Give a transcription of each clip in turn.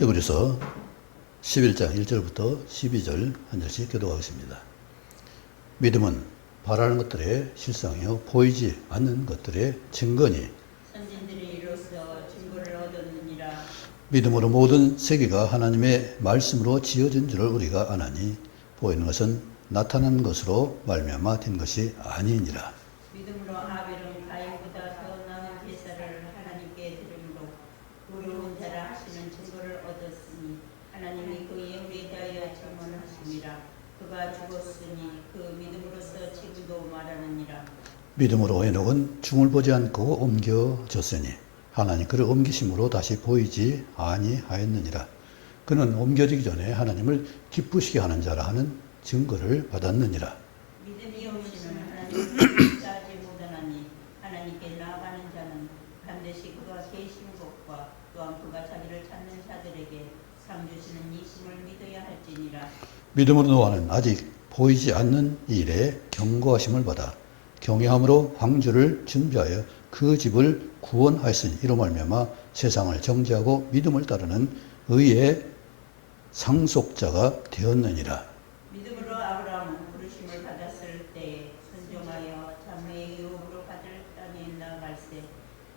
히브리서 11장 1절부터 12절 한 절씩 교독하겠습니다. 믿음은 바라는 것들의 실상이요 보이지 않는 것들의 증거니 선진들이 이로써 증거를 얻었느니라. 믿음으로 모든 세계가 하나님의 말씀으로 지어진 줄을 우리가 아나니 보이는 것은 나타난 것으로 말미암아 된 것이 아니니라. 믿음으로 아벨은 가인보다 더 나은 제사를 하나님께 드림으로 의로운 자라 하시는 증거를 얻었으니 하나님이 그 예물에 대하여 증언하시니라. 그가 죽었으니 그 믿음으로써 지금도 말하느니라. 믿음으로 에녹은 중을 보지 않고 옮겨졌으니 하나님 그를 옮기심으로 다시 보이지 아니하였느니라. 그는 옮겨지기 전에 하나님을 기쁘시게 하는 자라 하는 증거를 받았느니라. 믿음이 없이는 하나님을 따지 못하나니 하나님께 나아가는 자는 반드시 그가 계신 것과 또한 그가 자기를 찾는 자들에게 상 주시는 이심을 믿어야 할지니라. 믿음으로 노아는 아직 보이지 않는 일에 경고하심을 받아 경외함으로 방주를 준비하여 그 집을 구원하였으니 이로 말미암아 세상을 정죄하고 믿음을 따르는 의의 상속자가 되었느니라. 믿음으로 아브라함은 부르심을 받았을 때에 순종하여 자매의 유업으로 받을 땅에 나아갈새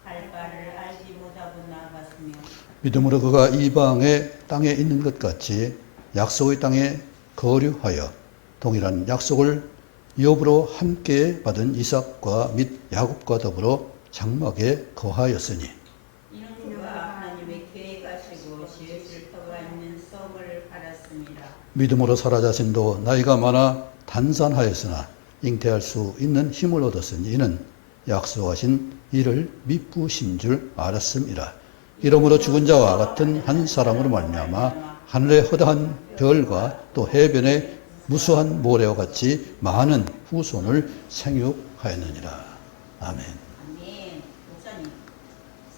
갈 바를 알지 못하고 나아갔으며 믿음으로 그가 이방의 땅에 있는 것 같이 약속의 땅에 거류하여 동일한 약속을 유업으로 함께 받은 이삭과 및 야곱과 더불어 장막에 거하였으니 이는 그가 하나님의 계획하시고 지으실 터가 있는 성을 알았습니다. 믿음으로 사라 자신도 나이가 많아 단산하였으나 잉태할 수 있는 힘을 얻었으니 이는 약속하신 이를 미쁘신 줄 알았음이라. 이러므로 죽은 자와 같은 한 사람으로 말미암아 하늘의 허다한 별과 또 해변의 무수한 모래와 같이 많은 후손을 생육하였느니라. 아멘. 아멘. 목사님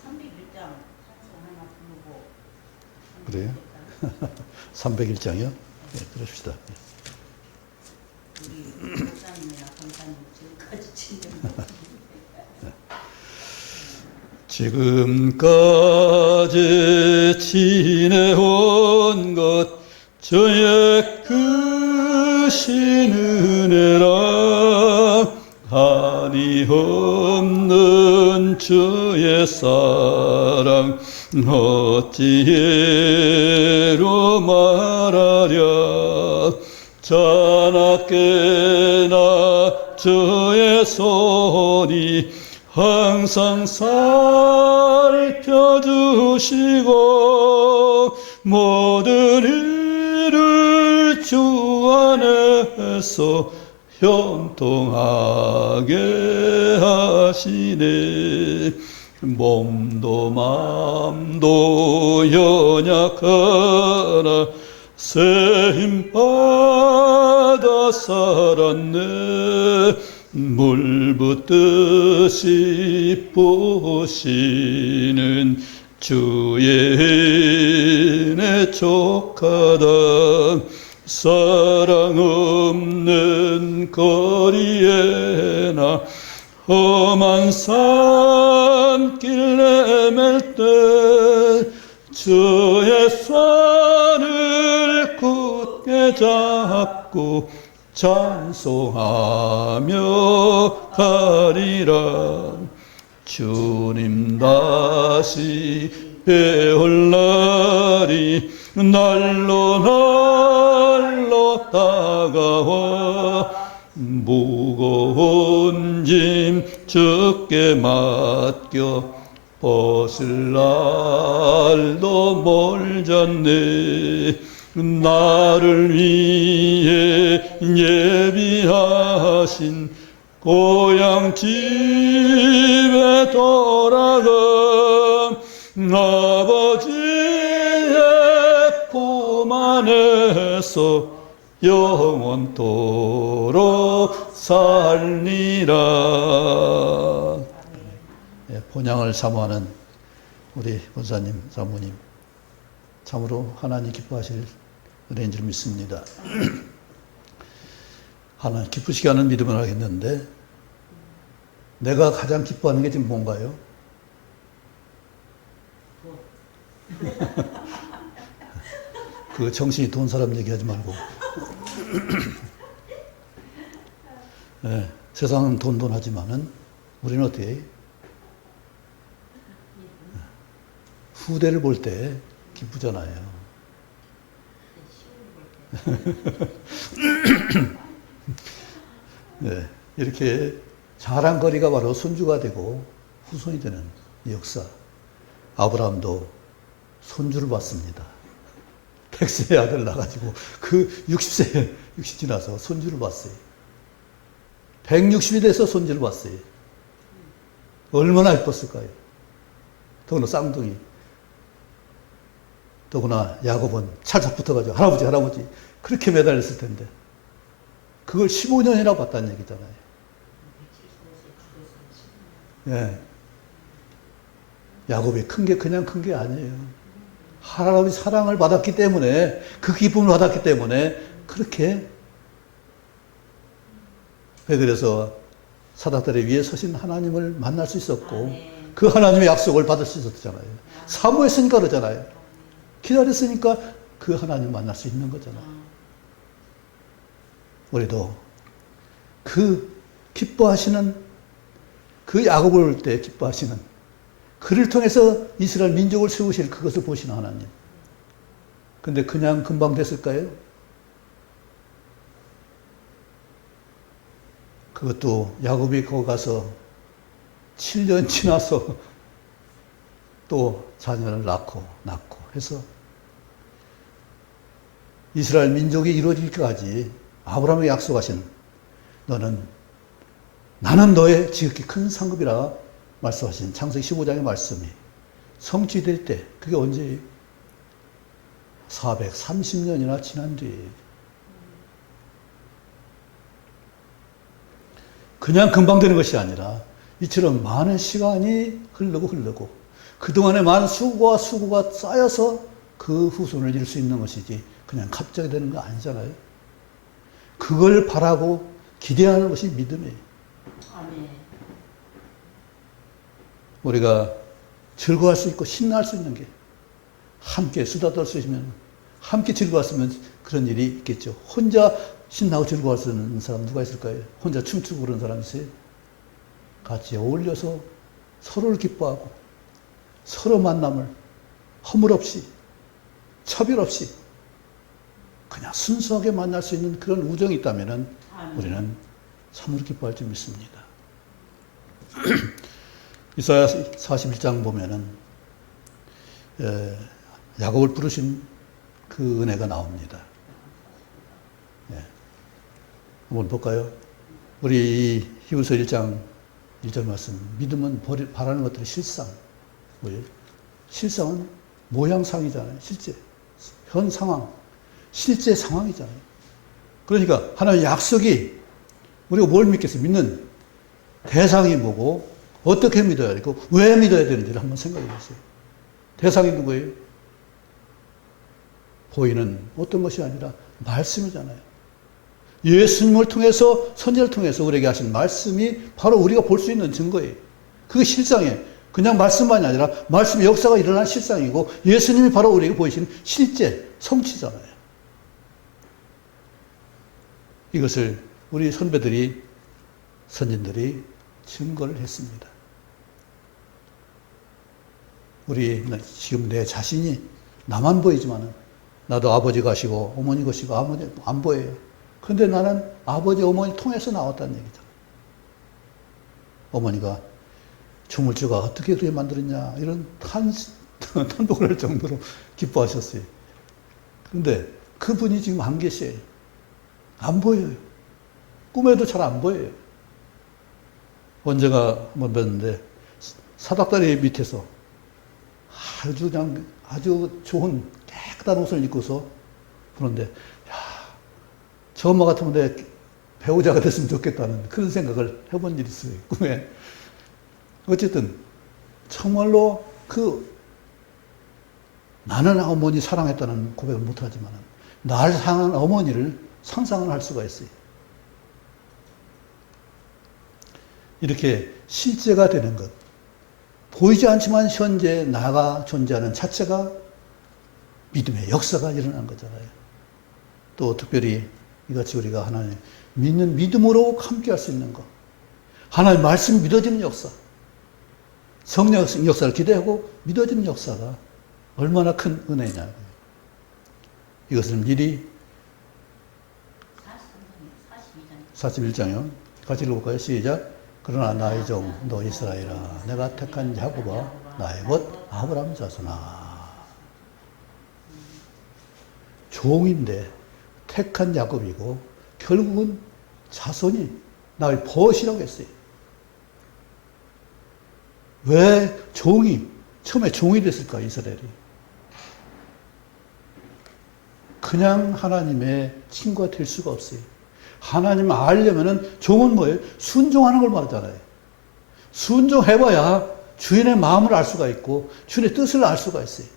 301장 찬송 하나 부르고 그래요? 301장이요? 네, 그럽시다. 우리 목사님이나 권사님 지금까지 지내는 지금까지 지내온 것 저의 크신 은혜라 한이 없는 주의 사랑 어찌로 말하랴 자나깨나 주의 손이 항상 살펴주시고 모든 일을 주 안에서 형통하게 하시네. 몸도 마음도 연약하나 새 힘 받아 살았네. 물 붓듯이 부으시는 주의 은혜 족하다. 사랑 없는 거리에나 험한 산길 내맬 때 주의 손을 굳게 잡고 찬송하며 가리라. 주님 다시 배울 날이 날로 다가와 무거운 짐 주께 맡겨 벗을 날도 멀잖네. 나를 위해 예비하신 고향 집에 돌아가 아버지의 품 안에서 영원토록 살리라. 본향을 사모하는 우리 권사님, 사모님 참으로 하나님 기뻐하실 은혜인 줄 믿습니다. 하나님 기쁘시게 하는 믿음을 하겠는데 내가 가장 기뻐하는 게 지금 뭔가요? 그 정신이 돈 사람 얘기하지 말고. 네, 세상은 돈 하지만은 우리는 어떻게 해요? 후대를 볼 때 기쁘잖아요. 네, 이렇게 자랑거리가 바로 손주가 되고 후손이 되는 역사. 아브라함도 손주를 봤습니다. 100세의 아들 낳아가지고 그 60 지나서 손주를 봤어요. 160이 돼서 손주를 봤어요. 얼마나 예뻤을까요? 더구나 쌍둥이. 더구나 야곱은 찰싹 붙어가지고 할아버지 그렇게 매달렸을 텐데 그걸 15년이나 봤다는 얘기잖아요. 예. 야곱이 큰 게 그냥 큰 게 아니에요. 할아버지 사랑을 받았기 때문에 그 기쁨을 받았기 때문에 그렇게 그래서 사닥다리 위에 서신 하나님을 만날 수 있었고 그 하나님의 약속을 받을 수 있었잖아요. 사모했으니까 그러잖아요. 기다렸으니까 그 하나님 만날 수 있는 거잖아요. 우리도 그 기뻐하시는 그 야곱을 볼 때 기뻐하시는 그를 통해서 이스라엘 민족을 세우실 그것을 보시는 하나님. 근데 그냥 금방 됐을까요? 그것도 야곱이 거기 가서 7년 지나서 또 자녀를 낳고 해서 이스라엘 민족이 이루어질까지 아브라함에게 약속하신 나는 너의 지극히 큰 상급이라 말씀하신 창세기 15장의 말씀이 성취될 때 그게 언제예요? 430년이나 지난 뒤에 그냥 금방 되는 것이 아니라 이처럼 많은 시간이 흐르고 그동안의 많은 수고가 쌓여서 그 후손을 이룰 수 있는 것이지 그냥 갑자기 되는 거 아니잖아요. 그걸 바라고 기대하는 것이 믿음이에요. 아멘. 우리가 즐거워할 수 있고 신나할 수 있는 게 함께 수다 떨 수 있으면 함께 즐거웠으면 그런 일이 있겠죠. 혼자 신나고 즐거워할 수 있는 사람 누가 있을까요? 혼자 춤추고 그런 사람 있어요? 같이 어울려서 서로를 기뻐하고 서로 만남을 허물 없이 차별 없이 그냥 순수하게 만날 수 있는 그런 우정이 있다면 우리는 참으로 기뻐할 줄 믿습니다. 이사야 41장 보면은 야곱을 부르신 그 은혜가 나옵니다. 한번 볼까요? 우리 히브리서 1장 1절 말씀. 믿음은 바라는 것들의 실상. 뭐예요? 실상은 모양상이잖아요. 실제. 현 상황. 실제 상황이잖아요. 그러니까 하나님의 약속이 우리가 뭘 믿겠어요? 믿는 대상이 뭐고 어떻게 믿어야 되고 왜 믿어야 되는지를 한번 생각해 보세요. 대상이 누구예요? 보이는 어떤 것이 아니라 말씀이잖아요. 예수님을 통해서 선지자를 통해서 우리에게 하신 말씀이 바로 우리가 볼 수 있는 증거예요. 그게 실상이에요. 그냥 말씀만이 아니라 말씀의 역사가 일어난 실상이고 예수님이 바로 우리에게 보이시는 실제 성취잖아요. 이것을 우리 선배들이 선진들이 증거를 했습니다. 우리 지금 내 자신이 나만 보이지만은 나도 아버지 가시고 어머니 가시고 아버지 안 보여요. 그런데 나는 아버지 어머니 통해서 나왔다는 얘기잖아요. 어머니가 조물주가 어떻게 그렇게 만들었냐 이런 탄복을 할 정도로 기뻐하셨어요. 그런데 그분이 지금 안 계셔요. 안 보여요. 꿈에도 잘 안 보여요. 언제가 한번 뵀는데 사닥다리 밑에서 아주 좋은 깨끗한 옷을 입고서 보는데 저 엄마 같으면 내 배우자가 됐으면 좋겠다는 그런 생각을 해본 일이 있어요. 꿈에. 어쨌든 정말로 나는 어머니 사랑했다는 고백을 못하지만 날 사랑하는 어머니를 상상을 할 수가 있어요. 이렇게 실제가 되는 것, 보이지 않지만 현재 나가 존재하는 자체가 믿음의 역사가 일어난 거잖아요. 또 특별히 이같이 우리가 하나님 믿는 믿음으로 함께할 수 있는 것. 하나님 말씀 믿어지는 역사. 성령 역사를 기대하고 믿어지는 역사가 얼마나 큰 은혜냐. 이것을 미리 41장이요. 같이 읽어볼까요? 시작. 그러나 나의 종 너 이스라엘아 내가 택한 야곱아 나의 것 아브라함 자손아. 종인데 택한 야곱이고 결국은 자손이 나의 벗이라고 했어요. 왜 종이 처음에 종이 됐을까 이스라엘이? 그냥 하나님의 친구가 될 수가 없어요. 하나님을 알려면은 종은 뭐예요? 순종하는 걸 말하잖아요. 순종해봐야 주인의 마음을 알 수가 있고 주인의 뜻을 알 수가 있어요.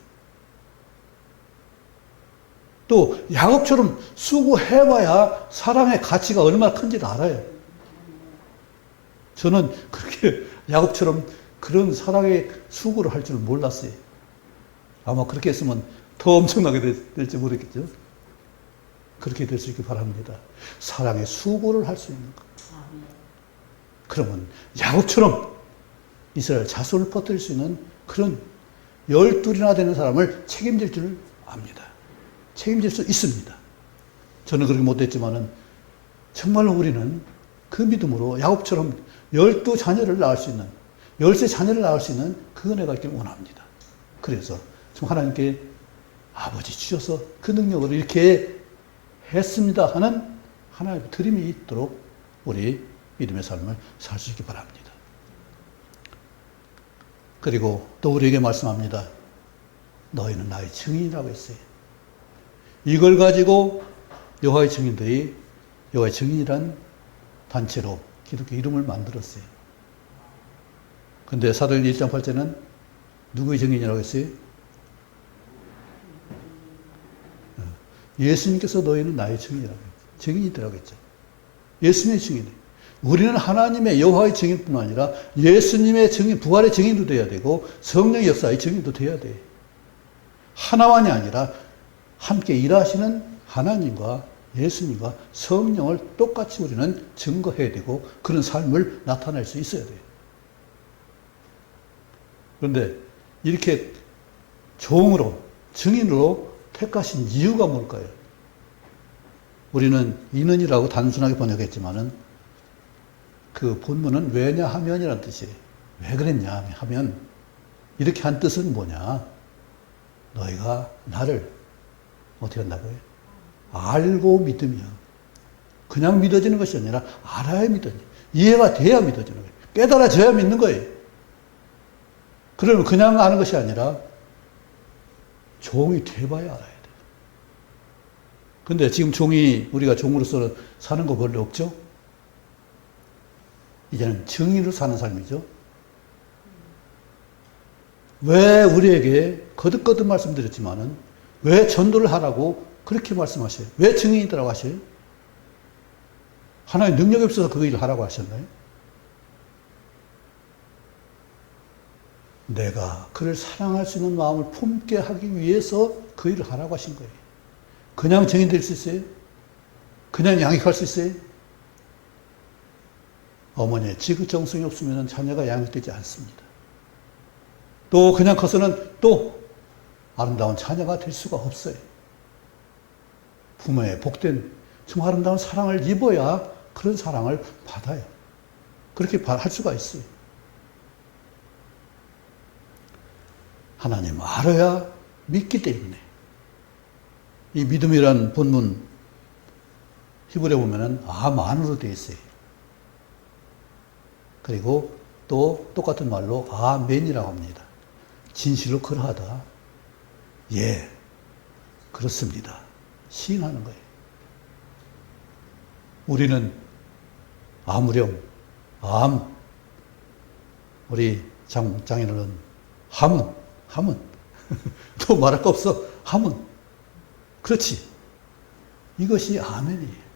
또 야곱처럼 수고해봐야 사랑의 가치가 얼마나 큰지를 알아요. 저는 그렇게 야곱처럼 그런 사랑의 수고를 할 줄 몰랐어요. 아마 그렇게 했으면 더 엄청나게 될지 모르겠죠. 그렇게 될 수 있길 바랍니다. 사랑의 수고를 할 수 있는 것. 그러면 야곱처럼 이스라엘 자손을 퍼뜨릴 수 있는 그런 12이나 되는 사람을 책임질 줄 압니다. 책임질 수 있습니다. 저는 그렇게 못했지만은 정말로 우리는 그 믿음으로 야곱처럼 12자녀를 낳을 수 있는 13자녀를 낳을 수 있는 그 은혜가 있길 원합니다. 그래서 좀 하나님께 아버지 주셔서 그 능력으로 이렇게 했습니다 하는 하나님의 드림이 있도록 우리 믿음의 삶을 살 수 있기 바랍니다. 그리고 또 우리에게 말씀합니다. 너희는 나의 증인이라고 했어요. 이걸 가지고 여호와의 증인들이 여호와의 증인이란 단체로 기독교 이름을 만들었어요. 근데 사도행전 1장 8절은 누구의 증인이라고 했어요? 예수님께서 너희는 나의 증인이라고 했죠. 증인이더라고 했죠. 예수님의 증인. 우리는 하나님의 여호와의 증인뿐만 아니라 예수님의 증인, 부활의 증인도 돼야 되고 성령의 역사의 증인도 돼야 돼. 하나만이 아니라 함께 일하시는 하나님과 예수님과 성령을 똑같이 우리는 증거해야 되고 그런 삶을 나타낼 수 있어야 돼요. 그런데 이렇게 종으로, 증인으로 택하신 이유가 뭘까요? 우리는 이는이라고 단순하게 번역했지만은 그 본문은 왜냐하면이라는 뜻이에요. 왜 그랬냐 하면 이렇게 한 뜻은 뭐냐? 너희가 나를 어떻게 한다고요? 알고 믿으며 그냥 믿어지는 것이 아니라 알아야 믿어지는 거예요. 이해가 돼야 믿어지는 거예요. 깨달아져야 믿는 거예요. 그러면 그냥 아는 것이 아니라 종이 돼봐야 알아야 돼요. 근데 지금 종이 우리가 종으로서 사는 거 별로 없죠? 이제는 증인으로 사는 삶이죠. 왜 우리에게 거듭거듭 말씀드렸지만은 왜 전도를 하라고 그렇게 말씀하셔요? 왜 증인이라고 하셔요? 하나님 능력이 없어서 그 일을 하라고 하셨나요? 내가 그를 사랑할 수 있는 마음을 품게 하기 위해서 그 일을 하라고 하신 거예요. 그냥 증인 될 수 있어요? 그냥 양육할 수 있어요? 어머니의 지극정성이 없으면 자녀가 양육되지 않습니다. 또 그냥 커서는 또 아름다운 자녀가 될 수가 없어요. 부모의 복된 정말 아름다운 사랑을 입어야 그런 사랑을 받아요. 그렇게 할 수가 있어요. 하나님 알아야 믿기 때문에 이 믿음이란 본문 히브리에 보면은 아만으로 되어 있어요. 그리고 또 똑같은 말로 아멘이라고 합니다. 진실로 그러하다. 예, 그렇습니다. 시인하는 거예요. 우리는 아무렴, 우리 장인어른 하문. 또 말할 거 없어. 하문. 그렇지. 이것이 아멘이에요.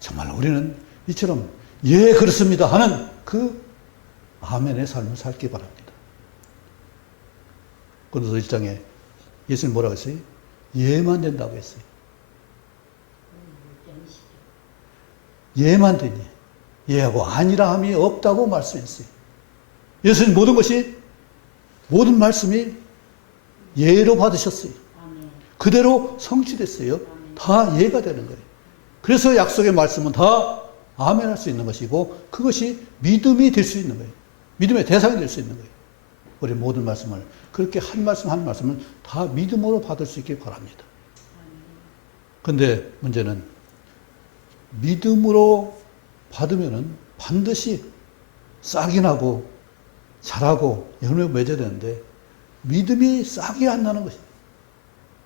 정말 우리는 이처럼 예, 그렇습니다 하는 그 아멘의 삶을 살기 바랍니다. 고린도서 1장에 예수님 뭐라고 했어요? 예만 된다고 했어요. 예만 되니. 예하고 아니라 함이 없다고 말씀했어요. 예수님 모든 말씀이 예로 받으셨어요. 그대로 성취됐어요. 다 예가 되는 거예요. 그래서 약속의 말씀은 다 아멘 할 수 있는 것이고 그것이 믿음이 될 수 있는 거예요. 믿음의 대상이 될 수 있는 거예요. 우리 모든 말씀을 그렇게 한 말씀 한 말씀을 다 믿음으로 받을 수 있길 바랍니다. 그런데 문제는 믿음으로 받으면은 반드시 싹이 나고 자라고 열매 맺어야 되는데 믿음이 싹이 안 나는 것입니다.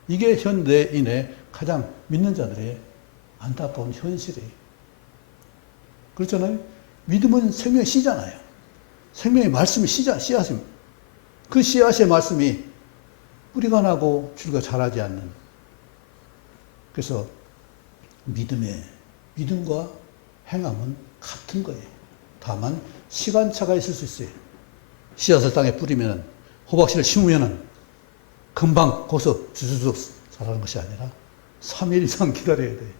이게 현대인의 가장 믿는 자들의 안타까운 현실이에요. 그렇잖아요. 믿음은 생명의 씨잖아요. 생명의 말씀이 씨앗입니다. 그 씨앗의 말씀이 뿌리가 나고 줄기가 자라지 않는. 그래서 믿음과 행함은 같은 거예요. 다만 시간차가 있을 수 있어요. 씨앗을 땅에 뿌리면 호박씨를 심으면 금방 거기서 주주죽 자라는 것이 아니라 3일 이상 기다려야 돼요.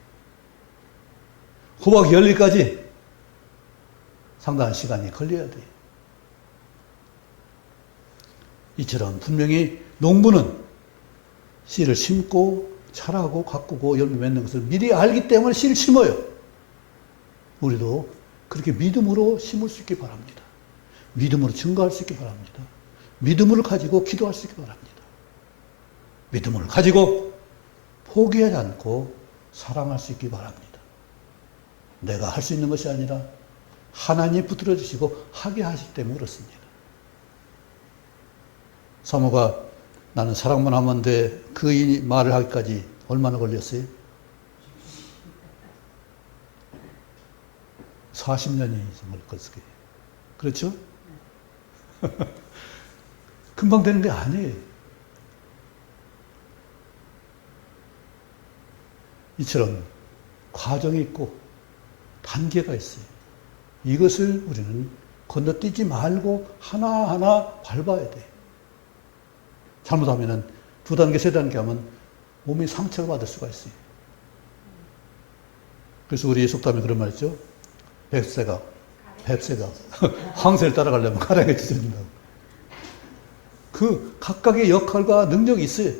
호박이 열리기까지 상당한 시간이 걸려야 돼요. 이처럼 분명히 농부는 씨를 심고 자라고 가꾸고 열매 맺는 것을 미리 알기 때문에 씨를 심어요. 우리도 그렇게 믿음으로 심을 수 있기 바랍니다. 믿음으로 증거할 수 있기 바랍니다. 믿음을 가지고 기도할 수 있기 바랍니다. 믿음을 가지고 포기하지 않고 사랑할 수 있기 바랍니다. 내가 할 수 있는 것이 아니라 하나님이 붙들어 주시고 하게 하시기 때문에 그렇습니다. 사모가 나는 사랑만 하면 돼. 그 말을 하기까지 얼마나 걸렸어요? 40년이 걸렸을 거예요. 그렇죠? 금방 되는 게 아니에요. 이처럼 과정이 있고 단계가 있어요. 이것을 우리는 건너뛰지 말고 하나하나 밟아야 돼요. 잘못하면 2단계, 3단계 하면 몸이 상처를 받을 수가 있어요. 그래서 우리 속담에 그런 말 있죠. 뱁새가 황새를 따라가려면 가랑이에 찢어진다고. 그 각각의 역할과 능력이 있어요.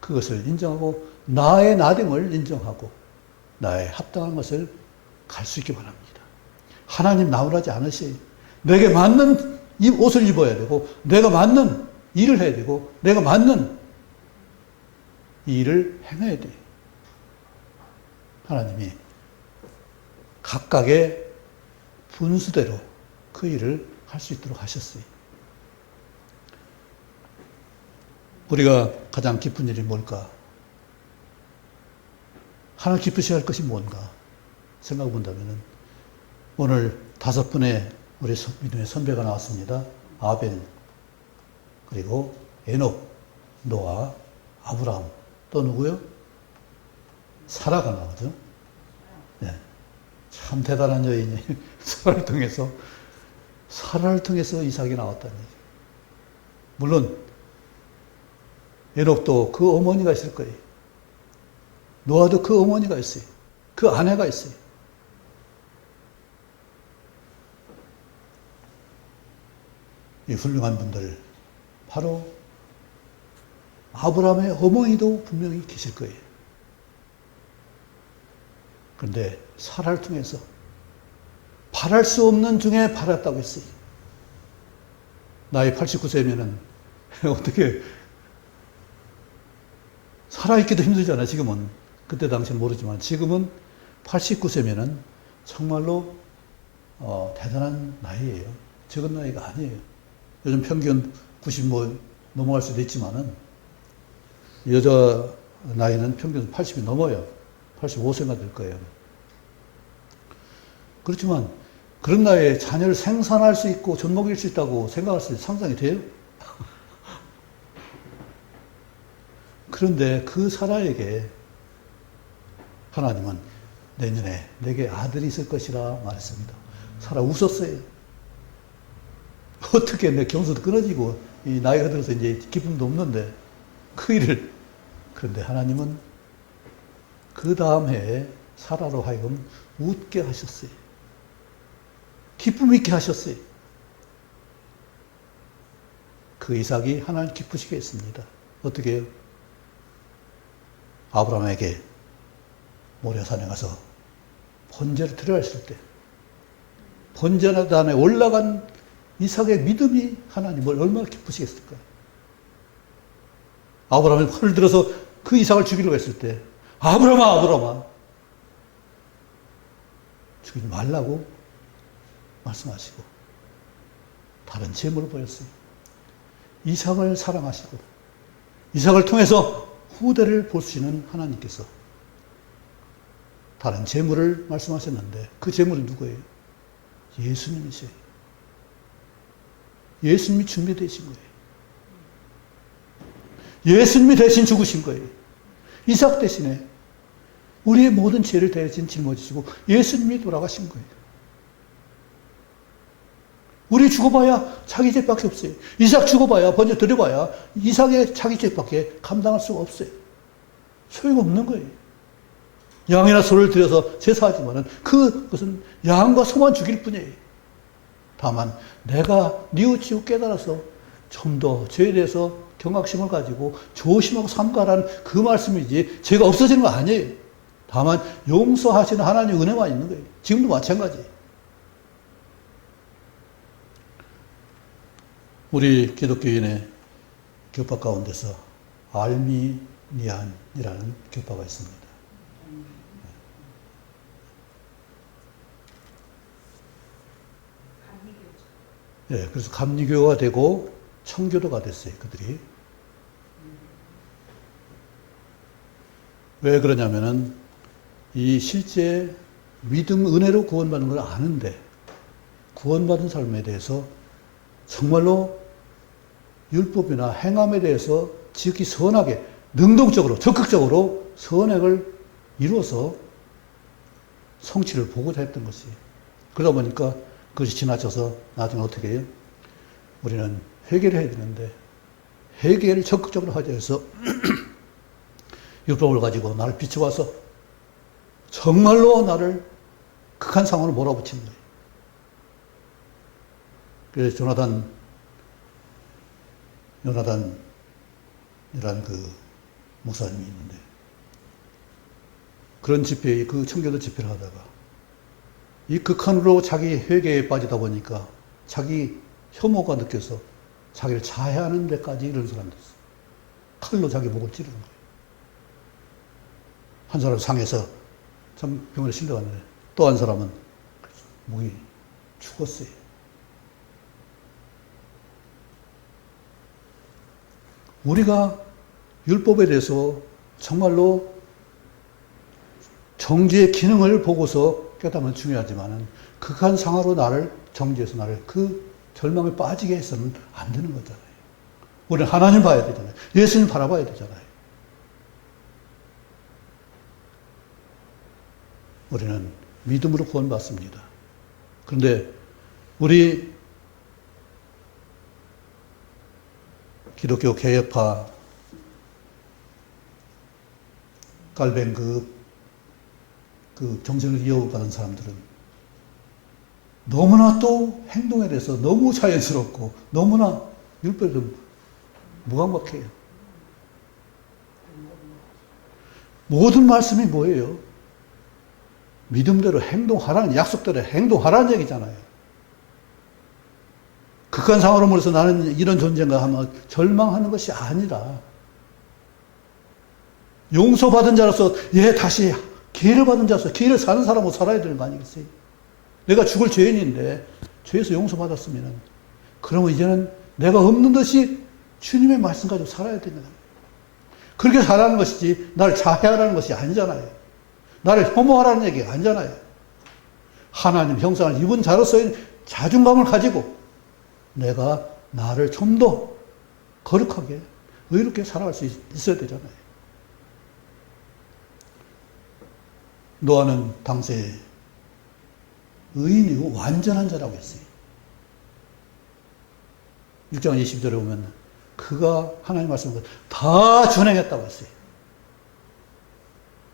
그것을 인정하고 나의 나됨을 인정하고 나의 합당한 것을 갈 수 있기 바랍니다. 하나님 나무라지 않으셔요. 내게 맞는 옷을 입어야 되고 내가 맞는 일을 해야 되고 내가 맞는 일을 행해야 돼요. 하나님이 각각의 분수대로 그 일을 할 수 있도록 하셨어요. 우리가 가장 기쁜 일이 뭘까? 하나님 기쁘셔야 할 것이 뭔가 생각해 본다면 오늘 5분의 우리 믿음의 선배가 나왔습니다. 아벨, 그리고 에녹, 노아, 아브라함, 또 누구요? 사라가 나오죠. 네. 참 대단한 여인이 사라를 통해서 이삭이 나왔다는 얘기. 물론 에녹도 그 어머니가 있을 거예요. 노아도 그 어머니가 있어요. 그 아내가 있어요. 이 훌륭한 분들, 바로 아브라함의 어머니도 분명히 계실 거예요. 그런데 사라를 통해서 바랄 수 없는 중에 바랐다고 했어요. 나이 89세면은 어떻게 살아있기도 힘들잖아요, 지금은. 그때 당시는 모르지만 지금은 89세면은 정말로 대단한 나이예요. 적은 나이가 아니에요. 요즘 평균 90 넘어갈 수도 있지만은 여자 나이는 평균 80이 넘어요. 85세가 될 거예요. 그렇지만 그런 나이에 자녀를 생산할 수 있고 젖먹일 수 있다고 생각할 수 상상이 돼요? 그런데 그 사라에게 하나님은 내년에 내게 아들이 있을 것이라 말했습니다. 사라 웃었어요. 어떻게 내 경수도 끊어지고 이 나이가 들어서 이제 기쁨도 없는데 그 일을, 그런데 하나님은 그 다음 해에 사라로 하여금 웃게 하셨어요. 기쁨 있게 하셨어요. 그 이삭이 하나님 기쁘시게 했습니다. 어떻게 해요? 아브라함에게 모리아산에 가서 번제를 드려야 했을 때 번제단에 올라간 이삭의 믿음이 하나님을 얼마나 기쁘시겠을까요? 아브라함이 칼을 들어서 그 이삭을 죽이려고 했을 때 아브라함아 죽이지 말라고 말씀하시고 다른 제물을 보였어요. 이삭을 사랑하시고 이삭을 통해서 후대를 볼 수 있는 하나님께서 다른 제물을 말씀하셨는데 그 제물은 누구예요? 예수님이세요. 예수님이 준비되신 거예요. 예수님이 대신 죽으신 거예요. 이삭 대신에 우리의 모든 죄를 대신 짊어지시고 예수님이 돌아가신 거예요. 우리 죽어봐야 자기 죄밖에 없어요. 이삭 죽어봐야, 번제 드려봐야 이삭의 자기 죄밖에 감당할 수가 없어요. 소용없는 거예요. 양이나 소를 들여서 제사하지만은 그것은 양과 소만 죽일 뿐이에요. 다만 내가 뉘우치고 깨달아서 좀 더 죄에 대해서 경각심을 가지고 조심하고 삼가라는 그 말씀이지 죄가 없어지는 거 아니에요. 다만 용서하시는 하나님의 은혜만 있는 거예요. 지금도 마찬가지예요. 우리 기독교인의 교파 가운데서 알미니안이라는 교파가 있습니다. 예, 그래서 감리교가 되고 청교도가 됐어요, 그들이. 왜 그러냐면은 이 실제 믿음, 은혜로 구원받는 걸 아는데 구원받은 삶에 대해서 정말로 율법이나 행함에 대해서 지극히 선하게, 능동적으로, 적극적으로 선행을 이루어서 성취를 보고자 했던 것이에요. 그러다 보니까 그것이 지나쳐서 나중에 어떻게 해요? 우리는 회개를 해야 되는데 회개를 적극적으로 하자 해서 율법을 가지고 나를 비춰와서 정말로 나를 극한 상황으로 몰아붙이는 거예요. 그래서 요나단이라는 그 목사님이 있는데 그런 집회, 그 청교도 집회를 하다가 이 극한으로 자기 회개에 빠지다 보니까 자기 혐오가 느껴서 자기를 자해하는 데까지 이런 사람도 있어요. 칼로 자기 목을 찌르는 거예요. 한 사람 상해서 참 병원에 실려갔는데 또 한 사람은 목이 죽었어요. 우리가 율법에 대해서 정말로 정죄의 기능을 보고서 깨닫으면 중요하지만은 극한 상하로 나를 정죄해서 나를 그 절망에 빠지게 해서는 안 되는 거잖아요. 우리는 하나님 봐야 되잖아요. 예수님 바라봐야 되잖아요. 우리는 믿음으로 구원받습니다. 그런데 우리 기독교 개혁파 깔뱅 그 정신을 이어받은 사람들은 너무나 또 행동에 대해서 너무 자연스럽고 너무나 율법에서 무감각해요. 모든 말씀이 뭐예요? 믿음대로 행동하라는, 약속대로 행동하라는 얘기잖아요. 극한 상황으로 몰아서 나는 이런 존재인가 하면 절망하는 것이 아니라 용서받은 자로서 다시 기회를 받은 자로서 기회를 사는 사람으로 살아야 되는 거 아니겠어요? 내가 죽을 죄인인데 죄에서 용서받았으면 그러면 이제는 내가 없는 듯이 주님의 말씀 가지고 살아야 되는 거예요. 그렇게 살아가는 것이지 나를 자해하라는 것이 아니잖아요. 나를 혐오하라는 얘기가 아니잖아요. 하나님 형상을 입은 자로서의 자존감을 가지고 내가 나를 좀 더 거룩하게 의롭게 살아갈 수 있어야 되잖아요. 노아는 당시에 의인이고 완전한 자라고 했어요. 6장 20절에 보면 그가 하나님 말씀을 다 준행했다고 했어요.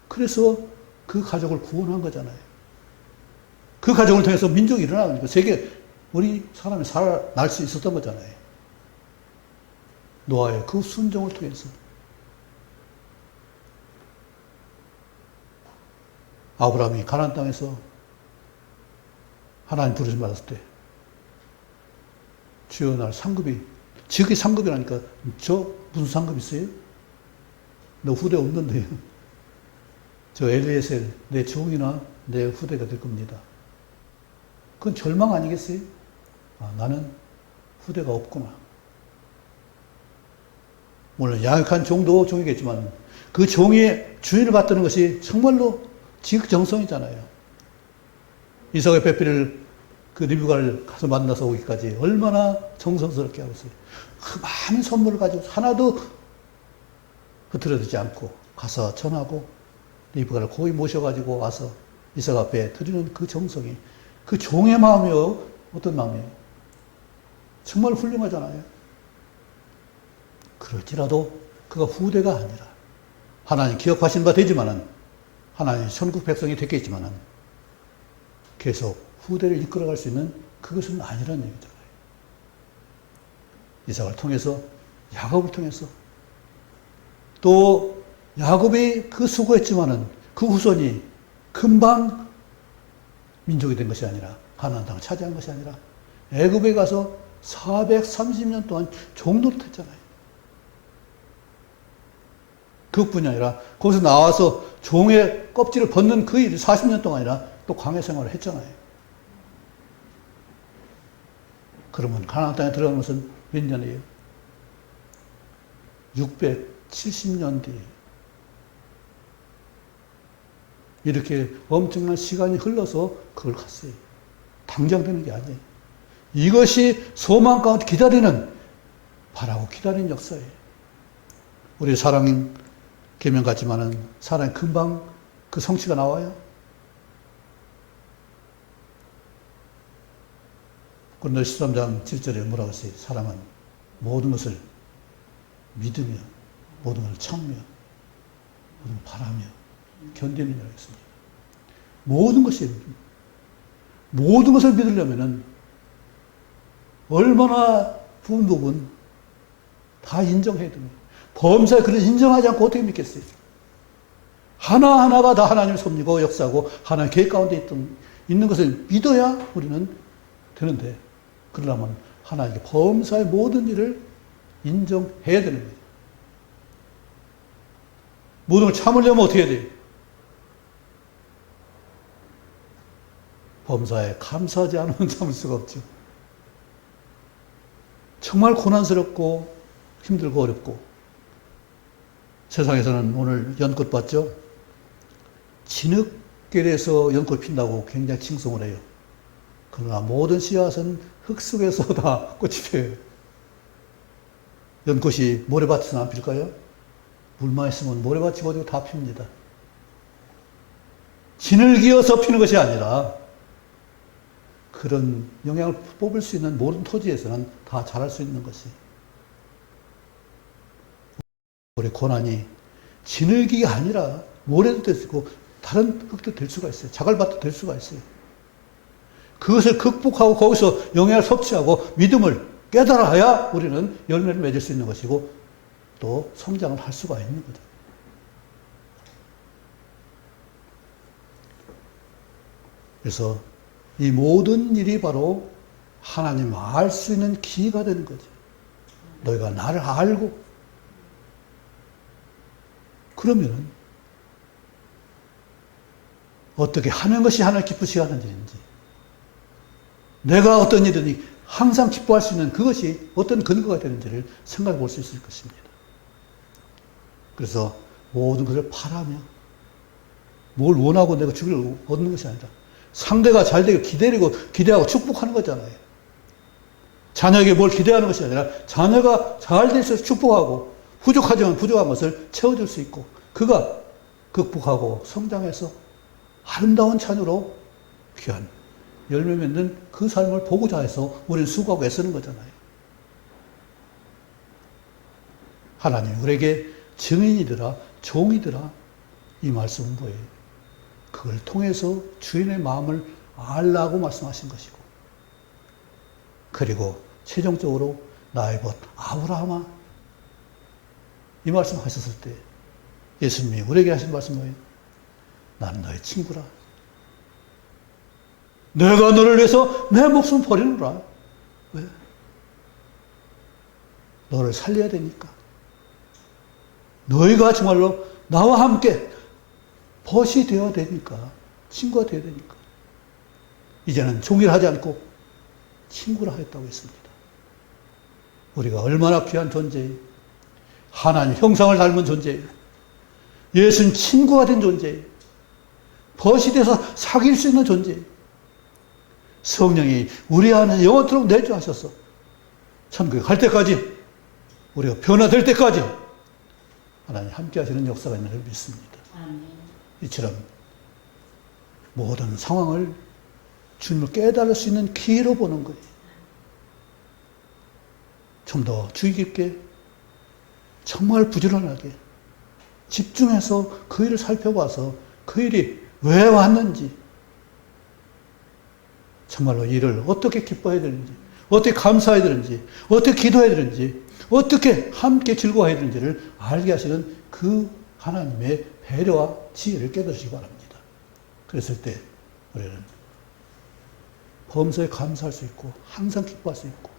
그래서 그 가족을 구원한 거잖아요. 그 가족을 통해서 민족이 일어나는 거예요. 세계 우리 사람이 살아날 수 있었던 거잖아요. 노아의 그 순종을 통해서. 아브라함이 가나안 땅에서 하나님 부르심 받았을 때 주여 날 상급이 지극히 상급이라니까 저 무슨 상급 있어요? 너 후대 없는데요. 저 엘리에셀 내 종이나 내 후대가 될 겁니다. 그건 절망 아니겠어요? 아, 나는 후대가 없구나. 물론 양육한 종도 종이겠지만 그 종의 주인을 받드는 것이 정말로 지극정성이잖아요. 이삭의 배필을 그 리브가를 가서 만나서 오기까지 얼마나 정성스럽게 하고 있어요. 그 많은 선물을 가지고 하나도 흐트러지지 않고 가서 전하고 리브가를 거의 모셔가지고 와서 이삭 앞에 드리는 그 정성이 그 종의 마음이요. 어떤 마음이에요? 정말 훌륭하잖아요. 그럴지라도 그가 후대가 아니라 하나님 기억하신 바 되지만은 하나님 천국 백성이 됐겠지만은 계속 후대를 이끌어갈 수 있는 그것은 아니라는 얘기잖아요. 이삭을 통해서 야곱을 통해서 또 야곱이 그 수고했지만은 그 후손이 금방 민족이 된 것이 아니라 가나안 땅을 차지한 것이 아니라 애굽에 가서 430년 동안 종노릇했잖아요. 그것뿐이 아니라 거기서 나와서 종의 껍질을 벗는 그 일 40년 동안이나 또 광야 생활을 했잖아요. 그러면 가나안 땅에 들어간 것은 몇 년이에요? 670년 뒤에 이렇게 엄청난 시간이 흘러서 그걸 갔어요. 당장 되는 게 아니에요. 이것이 소망 가운데 기다리는 바라고 기다리는 역사예요. 우리 사랑인 계명 같지만은 사랑이 금방 그 성취가 나와요. 고린도 13장 7절에 뭐라고 했어요? 사랑은 모든 것을 믿으며 모든 것을 참으며 모든 것을 바라며 견디는 이라고 했습니다. 모든 것이 모든 것을 믿으려면은 얼마나 부분 다 인정해야 됩니다. 범사에 그를 인정하지 않고 어떻게 믿겠어요? 하나하나가 다 하나님을 섭리고 역사하고 하나님 계획 가운데 있는 것을 믿어야 우리는 되는데 그러려면 하나님께 범사의 모든 일을 인정해야 되는 거예요. 모든 걸 참으려면 어떻게 해야 돼요? 범사에 감사하지 않으면 참을 수가 없죠. 정말 고난스럽고 힘들고 어렵고 세상에서는 오늘 연꽃 봤죠? 진흙길에서 연꽃 핀다고 굉장히 칭송을 해요. 그러나 모든 씨앗은 흙 속에서 다 꽃이 펴요. 연꽃이 모래밭에서 안 필까요? 물만 있으면 모래밭이 어디고 다 핍니다. 진을 기어서 피는 것이 아니라 그런 영향을 뽑을 수 있는 모든 토지에서는 다 자랄 수 있는 것이 우리 고난이 진흙이 아니라 모래도 될 수 있고 다른 흙도 될 수가 있어요. 자갈밭도 될 수가 있어요. 그것을 극복하고 거기서 영향을 섭취하고 믿음을 깨달아야 우리는 열매를 맺을 수 있는 것이고 또 성장을 할 수가 있는 거죠. 그래서 이 모든 일이 바로 하나님을 알 수 있는 기회가 되는 거죠. 너희가 나를 알고 그러면은 어떻게 하는 것이 하나님 기쁘시게 하는 일인지 내가 어떤 일이든 항상 기뻐할 수 있는 그것이 어떤 근거가 되는지를 생각해 볼 수 있을 것입니다. 그래서 모든 것을 바라며 뭘 원하고 내가 주기를 얻는 것이 아니라 상대가 잘 되길 기대하고 축복하는 거잖아요. 자녀에게 뭘 기대하는 것이 아니라 자녀가 잘 될 수 있어서 축복하고 부족하지만 부족한 것을 채워줄 수 있고 그가 극복하고 성장해서 아름다운 자녀로 귀한 열매 맺는 그 삶을 보고자 해서 우리는 수고하고 애쓰는 거잖아요. 하나님 우리에게 증인이더라, 종이더라, 이 말씀은 뭐예요? 그걸 통해서 주인의 마음을 알라고 말씀하신 것이고, 그리고 최종적으로 나의 것 아브라함아, 이 말씀 하셨을 때 예수님이 우리에게 하신 말씀 뭐예요? 나는 너의 친구라. 내가 너를 위해서 내 목숨 버리노라. 왜? 너를 살려야 되니까. 너희가 정말로 나와 함께 벗이 되어야 되니까, 친구가 되어야 되니까. 이제는 종이라 하지 않고 친구라 했다고 했습니다. 우리가 얼마나 귀한 존재예요. 하나님 형상을 닮은 존재예요. 예수님 친구가 된 존재예요. 벗이 돼서 사귈 수 있는 존재예요. 성령이 우리 안에 영원토록 내주하셔서 천국에 갈 때까지, 우리가 변화될 때까지 하나님 함께 하시는 역사가 있는 줄 믿습니다. 이처럼 모든 상황을 주님을 깨달을 수 있는 기회로 보는 거예요. 좀 더 주의 깊게, 정말 부지런하게 집중해서 그 일을 살펴봐서 그 일이 왜 왔는지, 정말로 이 일을 어떻게 기뻐해야 되는지, 어떻게 감사해야 되는지, 어떻게 기도해야 되는지, 어떻게 함께 즐거워해야 되는지를 알게 하시는 그 하나님의 배려와 지혜를 깨달으시기 바랍니다. 그랬을 때 우리는 범사에 감사할 수 있고, 항상 기뻐할 수 있고,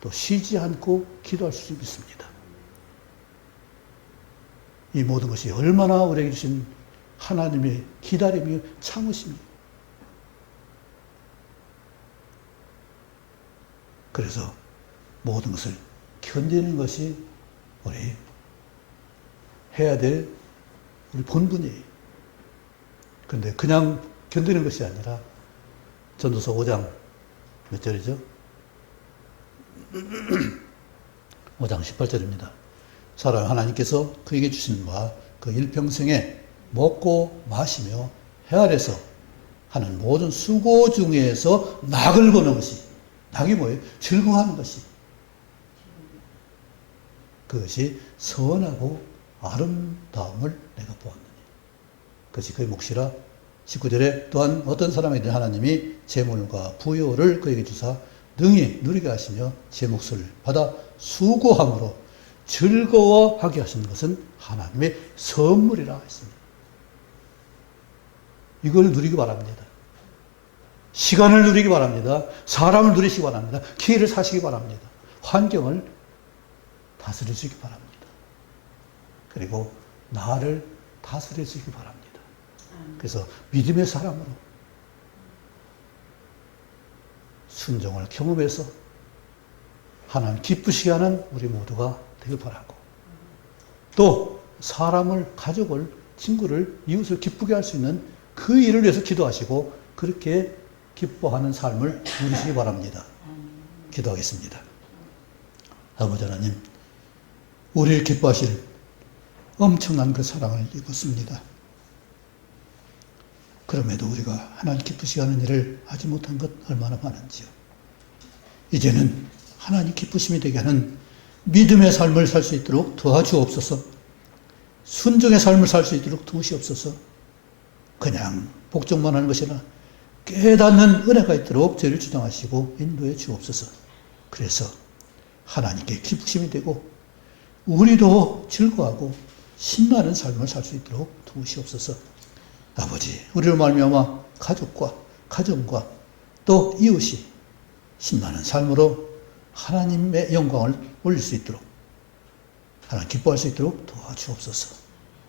또 쉬지 않고 기도할 수 있습니다. 이 모든 것이 얼마나 우리에게 주신 하나님의 기다림이, 참으심이. 그래서 모든 것을 견디는 것이 우리 해야 될 우리 본분이에요. 그런데 그냥 견디는 것이 아니라 전도서 5장 몇 절이죠? 5장 18절입니다. 사람 하나님께서 그에게 주신 바 그 일평생에 먹고 마시며 해 아래서 하는 모든 수고 중에서 낙을 보는 것이, 낙이 뭐예요? 즐거워하는 것이, 그것이 선하고 아름다움을 내가 보았느니 그것이 그의 몫이라. 19절에 또한 어떤 사람에게 하나님이 재물과 부요를 그에게 주사 능히 누리게 하시며 제 몫을 받아 수고함으로 즐거워하게 하시는 것은 하나님의 선물이라 했습니다. 이걸 누리기 바랍니다. 시간을 누리기 바랍니다. 사람을 누리시기 바랍니다. 기회를 사시기 바랍니다. 환경을 다스리시기 바랍니다. 그리고 나를 다스리시기 바랍니다. 그래서 믿음의 사람으로 순종을 경험해서 하나님 기쁘시게 하는 우리 모두가 되길 바라고, 또 사람을, 가족을, 친구를, 이웃을 기쁘게 할 수 있는 그 일을 위해서 기도하시고 그렇게 기뻐하는 삶을 누리시기 바랍니다. 기도하겠습니다. 아버지 하나님, 우리를 기뻐하실 엄청난 그 사랑을 입었습니다. 그럼에도 우리가 하나님 기쁘시게 하는 일을 하지 못한 것 얼마나 많은지요. 이제는 하나님 기쁘심이 되게 하는 믿음의 삶을 살 수 있도록 도와주옵소서. 순종의 삶을 살 수 있도록 도우시옵소서. 그냥 복종만 하는 것이 아니라 깨닫는 은혜가 있도록 저희를 주장하시고 인도해 주옵소서. 그래서 하나님께 기쁘심이 되고 우리도 즐거워하고 신나는 삶을 살 수 있도록 도우시옵소서. 아버지, 우리를 말미암아 가족과 가정과 또 이웃이 신나는 삶으로 하나님의 영광을 올릴 수 있도록, 하나님 기뻐할 수 있도록 도와주옵소서.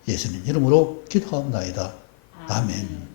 예수님 이름으로 기도하옵나이다. 아멘.